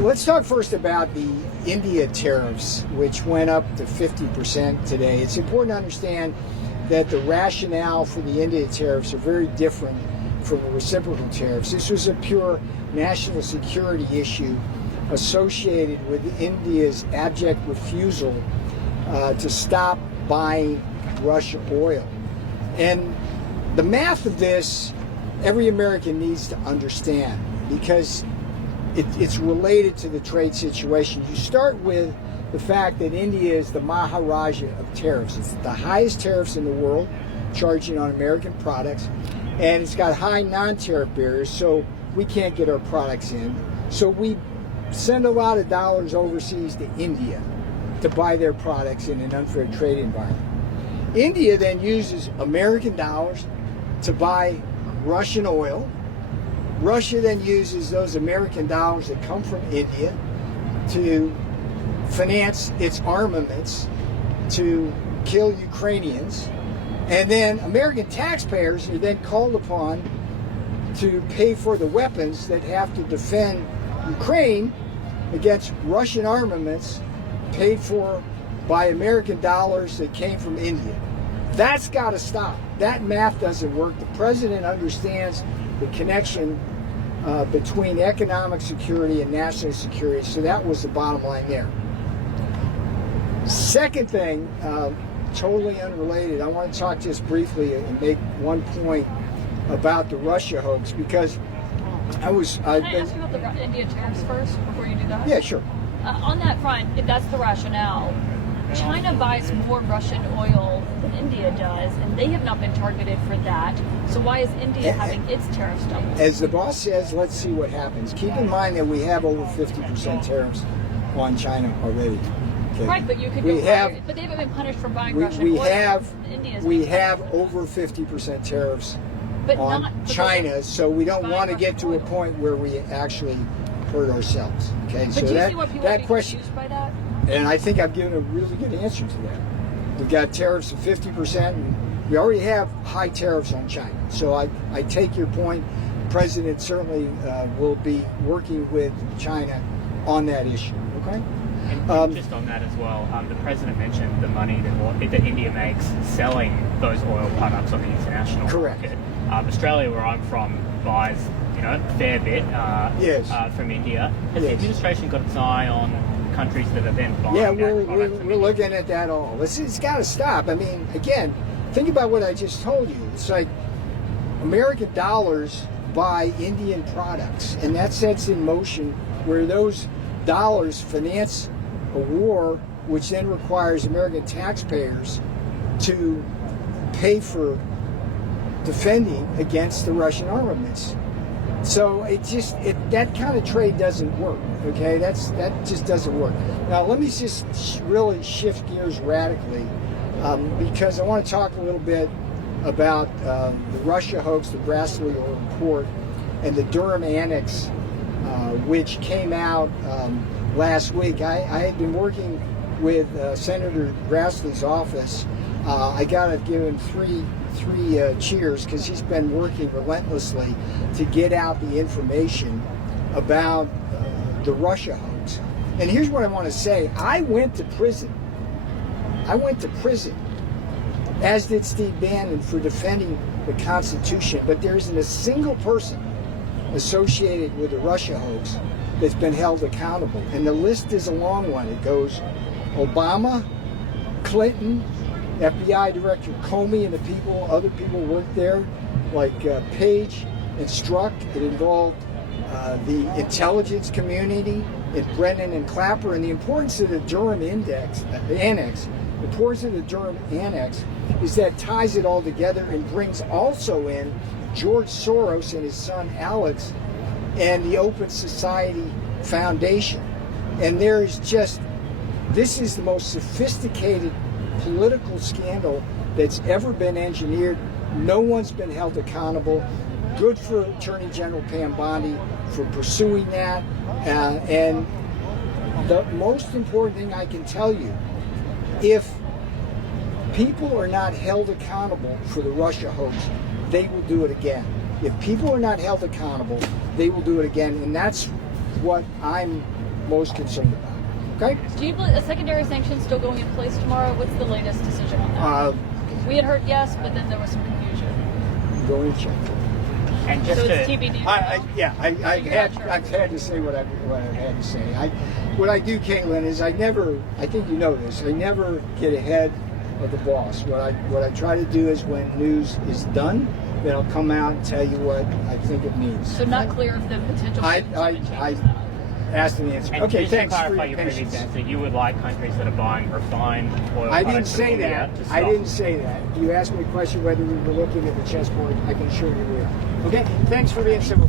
Let's talk first about the India tariffs, which went up to 50% today. It's important to understand that the rationale for the India tariffs are very different from the reciprocal tariffs. This was a pure national security issue associated with India's abject refusal to stop buying Russia oil. And the math of this, every American needs to understand, because it's related to the trade situation. You start with the fact that India is the Maharaja of tariffs. It's the highest tariffs in the world, charging on American products, and it's got high non-tariff barriers, so we can't get our products in. So we send a lot of dollars overseas to India to buy their products in an unfair trade environment. India then uses American dollars to buy Russian oil. Russia then uses those American dollars that come from India to finance its armaments to kill Ukrainians. And then American taxpayers are then called upon to pay for the weapons that have to defend Ukraine against Russian armaments paid for by American dollars that came from India. That's got to stop. That math doesn't work. The president understands the connection between economic security and national security, so that was the bottom line there. Second thing, totally unrelated, I want to talk just briefly and make one point about the Russia hoax, because Can I ask you about the India tariffs first before you do that? Yeah, sure. On that front, if that's the rationale, China buys more Russian oil than India does, and they have not been targeted for that. So why is India having its tariffs doubled? As the boss says, let's see what happens. Keep in mind that we have over 50% tariffs on China already. Okay. Right, but you could We go have- higher, but they haven't been punished for buying Russian We oil. India's we been have punished for that. over 50% tariffs But on not for China, so we don't buying want to get to a Russian oil. point where we actually hurt ourselves. Okay, But so do you that see what people are that being question, confused by that? and I think I've given a really good answer to that. We've got tariffs of 50%, and we already have high tariffs on China. So I take your point. The president certainly will be working with China on that issue. Okay. And just on that as well, the president mentioned the money that India makes selling those oil products on the international Correct. market. Australia, where I'm from, buys a fair bit Yes. from India. Has the Yes. administration got its eye on countries that are then buying Yeah, that we're product from India? looking at that all. It's got to stop. I mean, again, think about what I just told you. It's like American dollars buy Indian products, and that sets in motion where those dollars finance a war, which then requires American taxpayers to pay for defending against the Russian armaments. So that kind of trade doesn't work. Okay, that just doesn't work. Now let me just really shift gears radically, because I want to talk a little bit about the Russia hoax, the Grassley report, and the Durham Annex, which came out last week. I had been working with Senator Grassley's office. I got to give him three cheers, because he's been working relentlessly to get out the information about the Russia hoax. And here's what I want to say. I went to prison, as did Steve Bannon, for defending the Constitution. But there isn't a single person associated with the Russia hoax that's been held accountable. And the list is a long one. It goes Obama, Clinton, FBI Director Comey and other people worked there, like Page and Strzok. It involved the intelligence community, and Brennan and Clapper. And the importance of the Durham Annex, the importance of the Durham Annex is that ties it all together and brings also in George Soros and his son Alex and the Open Society Foundation. And this is the most sophisticated political scandal that's ever been engineered. No one's been held accountable. Good for Attorney General Pam Bondi for pursuing that. And the most important thing I can tell you, if people are not held accountable for the Russia hoax, they will do it again. If people are not held accountable, they will do it again. And that's what I'm most concerned about. Okay? Do you believe a secondary sanction still going in place tomorrow? What's the latest decision on that? We had heard yes, but then there was some confusion. Go and check. And just So it's to, TBD. I've had to say what I've had to say. What I do, Caitlin, is I think you know this, I never get ahead of the boss. What I try to do is when news is done, then I'll come out and tell you what I think it means. So not clear if the potential changes that. Asked and answered. and Okay, just to thanks for clarify your your previous patience. answer, you would like countries that are buying refined oil I didn't products from say India that. to stop. I didn't say that. You asked me a question whether we were looking at the chessboard. I can assure you we are. Okay, thanks for being civil.